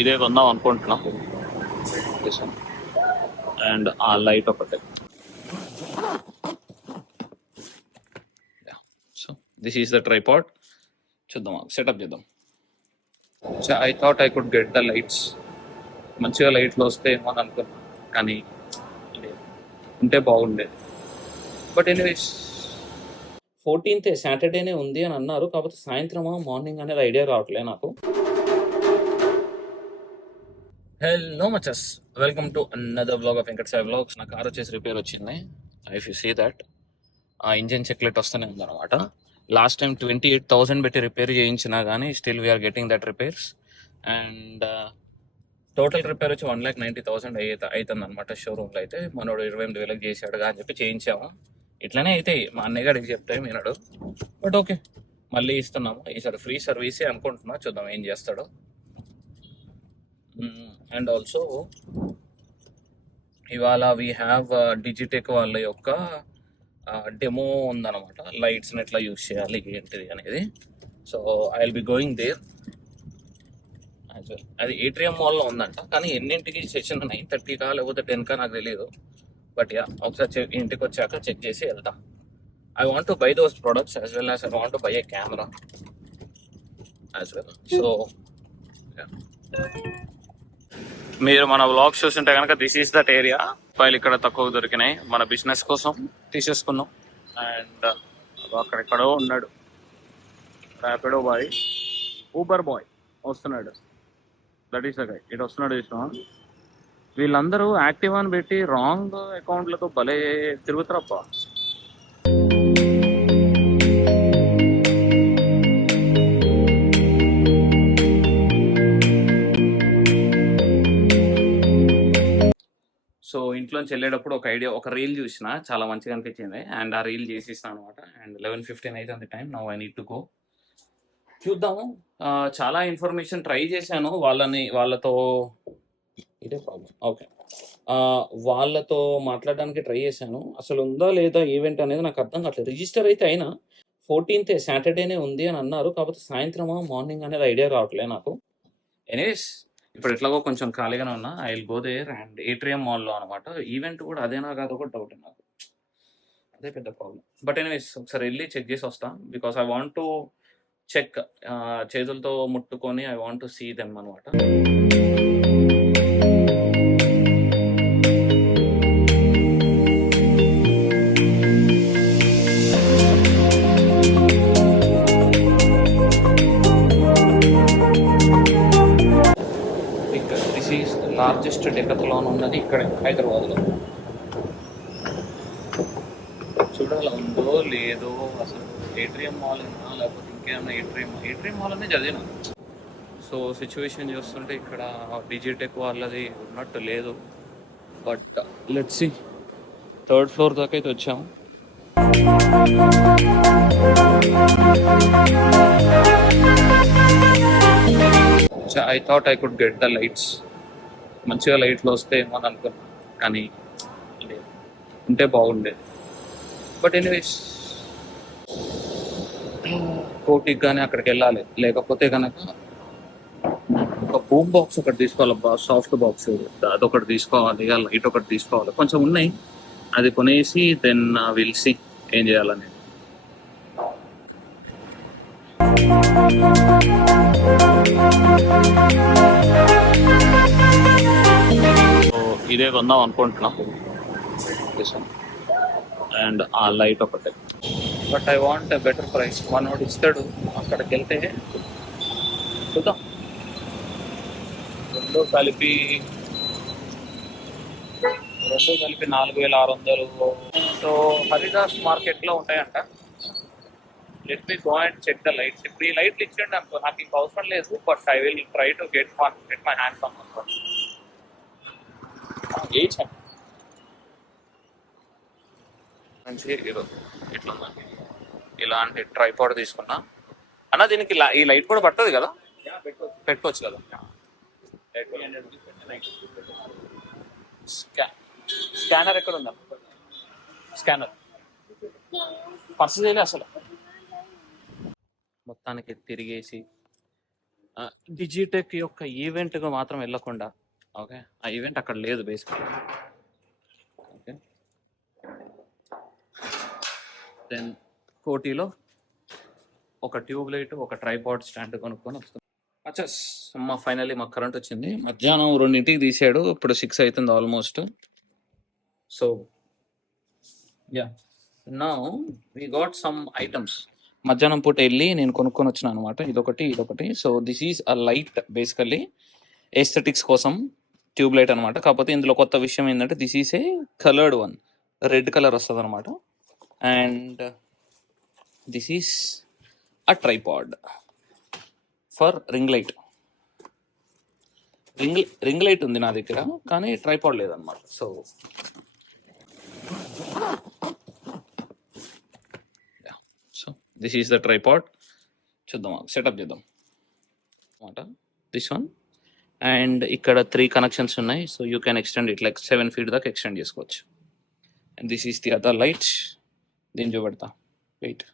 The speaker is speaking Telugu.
ఇదే కొందాం అనుకుంటున్నాం. అండ్ ఆ లైట్ ఒకటి. So this is the tripod. చూద్దాం, సెటప్ చేద్దాం. So I thought I could get the lights. మంచిగా లైట్లు వస్తే ఏమో అని అనుకున్నా, కానీ లేదు. ఉంటే బాగుండేది. బట్ ఎనీవేస్ 14th సాటర్డేనే ఉంది అని అన్నారు. కాకపోతే సాయంత్రమా మార్నింగ్ అనేది ఐడియా రావట్లే నాకు. Hello machas, welcome to another vlog of Venkat Sai vlogs. నా కార్ వచ్చేసి రిపేర్ వచ్చింది. ఇఫ్ యూ సీ దట్ ఆ ఇంజిన్ చెక్లెట్ వస్తూనే ఉందన్నమాట. లాస్ట్ టైం 28,000 పెట్టి రిపేర్ చేయించినా కానీ still we're getting that repairs. And total repair వచ్చి 1,90,000 అవుతుంది అనమాట. షోరూమ్లో అయితే మనోడు 28,000 చేశాడుగా అని చెప్పి చేయించాము. ఇట్లనే అయితే మా అన్నయ్య గారికి చెప్తే వినడు. బట్ ఓకే, మళ్ళీ ఇస్తున్నాము. ఈసారి ఫ్రీ సర్వీసే అనుకుంటున్నా, చూద్దాం ఏం చేస్తాడో. అండ్ ఆల్సో ఇవాళ వీ హ్యావ్ డిజిటెక్ వాళ్ళ యొక్క డెమో ఉందన్నమాట. లైట్స్ని ఎట్లా యూస్ చేయాలి ఏంటిది అనేది. So I will be going there as well. అది ఏట్రియం మాల్లో ఉందంట, కానీ ఎన్నింటికి సెషన్ 9:30కా లేకపోతే 10కా నాకు తెలియదు. బట్ యా, ఒకసారి ఇంటికి వచ్చాక చెక్ చేసి వెళ్తా. I want to buy those products as well as I want to buy a camera as well. So, yeah. మీరు మన వ్లాగ్స్ చూస్తుంటే కనుక this is that area. File ఇక్కడ తక్కువ దొరికినాయి, మన బిజినెస్ కోసం తీసేసుకున్నాం. అండ్ అక్కడెక్కడో ఉన్నాడు ర్యాపిడో బాయ్, ఊబర్ బాయ్ వస్తున్నాడు. That is the guy. ఇటు వస్తున్నాడు చూసినా. వీళ్ళందరూ యాక్టివ్ అని పెట్టి రాంగ్ అకౌంట్లతో భలే తిరుగుతారప్ప. సో ఇంట్లోంచి వెళ్ళేటప్పుడు ఒక రీల్ చూసిన, చాలా మంచిగా అనిపించింది. అండ్ ఆ రీల్ చేసేసిన అనమాట. అండ్ 11:15 అయితే అంది time. Now I need to go. చూద్దాము. చాలా ఇన్ఫర్మేషన్ ట్రై చేశాను వాళ్ళతో. ఇదే ప్రాబ్లం. ఓకే, వాళ్ళతో మాట్లాడడానికి ట్రై చేశాను. అసలు ఉందా లేదా ఈవెంట్ అనేది నాకు అర్థం కావట్లేదు. రిజిస్టర్ అయితే అయినా 14th సాటర్డేనే ఉంది అని అన్నారు. కాకపోతే సాయంత్రమా మార్నింగ్ అనేది ఐడియా రావట్లేదు నాకు. ఎనీవేస్, ఇప్పుడు ఎట్లాగో కొంచెం ఖాళీగానే ఉన్నా. I will go there. And atrium మాల్లో అనమాట. ఈవెంట్ కూడా అదేనా కాదు కూడా డౌట్ నాకు. అదే పెద్ద ప్రాబ్లం. బట్ ఎనీవేస్ ఒకసారి వెళ్ళి చెక్ చేసి వస్తా. Because I want to check, చేతులతో ముట్టుకొని I want to see them అనమాట. లార్జెస్ట్ డెకత్లాన్ ఉన్నది ఇక్కడే హైదరాబాద్లో. చూడాలి ఉందో లేదో అసలు. ఏట్రియం మాల్ అయినా లేకపోతే ఇంకేమన్నా ఏట్రియం మాల్ అనే చదివినా. సో సిచ్యువేషన్ చూస్తుంటే ఇక్కడ డిజిటెక్ వాళ్ళది ఉన్నట్టు లేదు. But let's see. 3rd floor దాకా అయితే వచ్చాము. I thought I could get the lights. మంచిగా లైట్లు వస్తే ఏమో అని అనుకున్నా, కానీ లేదు. ఉంటే బాగుండేది. బట్ ఎనీవేస్ కోటికి కానీ అక్కడికి వెళ్ళాలి. లేకపోతే కనుక ఒక బూమ్ బాక్స్ ఒకటి తీసుకోవాలి, సాఫ్ట్ బాక్స్ అదొకటి తీసుకోవాలి, లైట్ ఒకటి తీసుకోవాలి. కొంచెం ఉన్నాయి, అది కొనేసి దెన్ విల్ సీ ఏం చేయాలనేది. ఇదే కొందాం అనుకుంటున్నాం. అండ్ ఆ లైట్ ఒకటే. But I want a better price. మనోడు ఇస్తాడు. అక్కడికి వెళ్తే చూద్దాం. రెండు కలిపి 4,600. సో హరిదాస్ మార్కెట్లో ఉంటాయంట. Let me go and check the lights. ఇప్పుడు ఈ లైట్లు ఇచ్చేయండి అనుకో, నాకు ఇంక అవసరం లేదు. But I will try to get my hands on అనుకో. మంచి ఈరోజు ఇట్లా ఉందండి. ఇలాంటి ట్రైపాడ్ తీసుకున్నా అన్న. దీనికి ఈ లైట్ కూడా పట్టదు కదా, పెట్టుకోవచ్చు కదా. స్కానర్ ఎక్కడ ఉందా? స్కానర్ పర్స్ చేయలే అసలు. మొత్తానికి తిరిగేసి డిజిటెక్ యొక్క ఈవెంట్‌కి మాత్రం వెళ్ళకుండా ఓకే. ఆ ఈవెంట్ అక్కడ లేదు బేసికల్‌గా. ఓకే. దెన్ కోటిలో ఒక ట్యూబ్ లైట్, ఒక ట్రైపాడ్ స్టాండ్ కొనుక్కొని వస్తున్నాం. అచ్చస్! అమ్మ ఫైనల్లీ మాకు కరెంట్ వచ్చింది. మధ్యాహ్నం 2కి తీసాడు. ఇప్పుడు 6 అయితుంది almost. So yeah! Now we got some items. మధ్యాహ్నం పూట ఎళ్లి నేను కొనుక్కొని వచ్చినా అనమాట. ఇదొకటి, ఇదొకటి. So this is a light basically aesthetics కోసం ట్యూబ్ లైట్ అనమాట. కాకపోతే ఇందులో కొత్త విషయం ఏందంటే this is a coloured one. Red colour వస్తదనమాట. And this is a tripod for ring light. Ring light ఉంది నా దగ్గర, కానీ ట్రైపాడ్ లేదనమాట. So so this is the tripod. చూద్దాం, సెటప్ చేద్దాం అనమాట. This one. అండ్ ఇక్కడ 3 కనెక్షన్స్ ఉన్నాయి. So you can extend it like 7 feet దాకా ఎక్స్టెండ్ చేసుకోవచ్చు. And this is the other light. దీన్ని చూపెడతా, వెయిట్.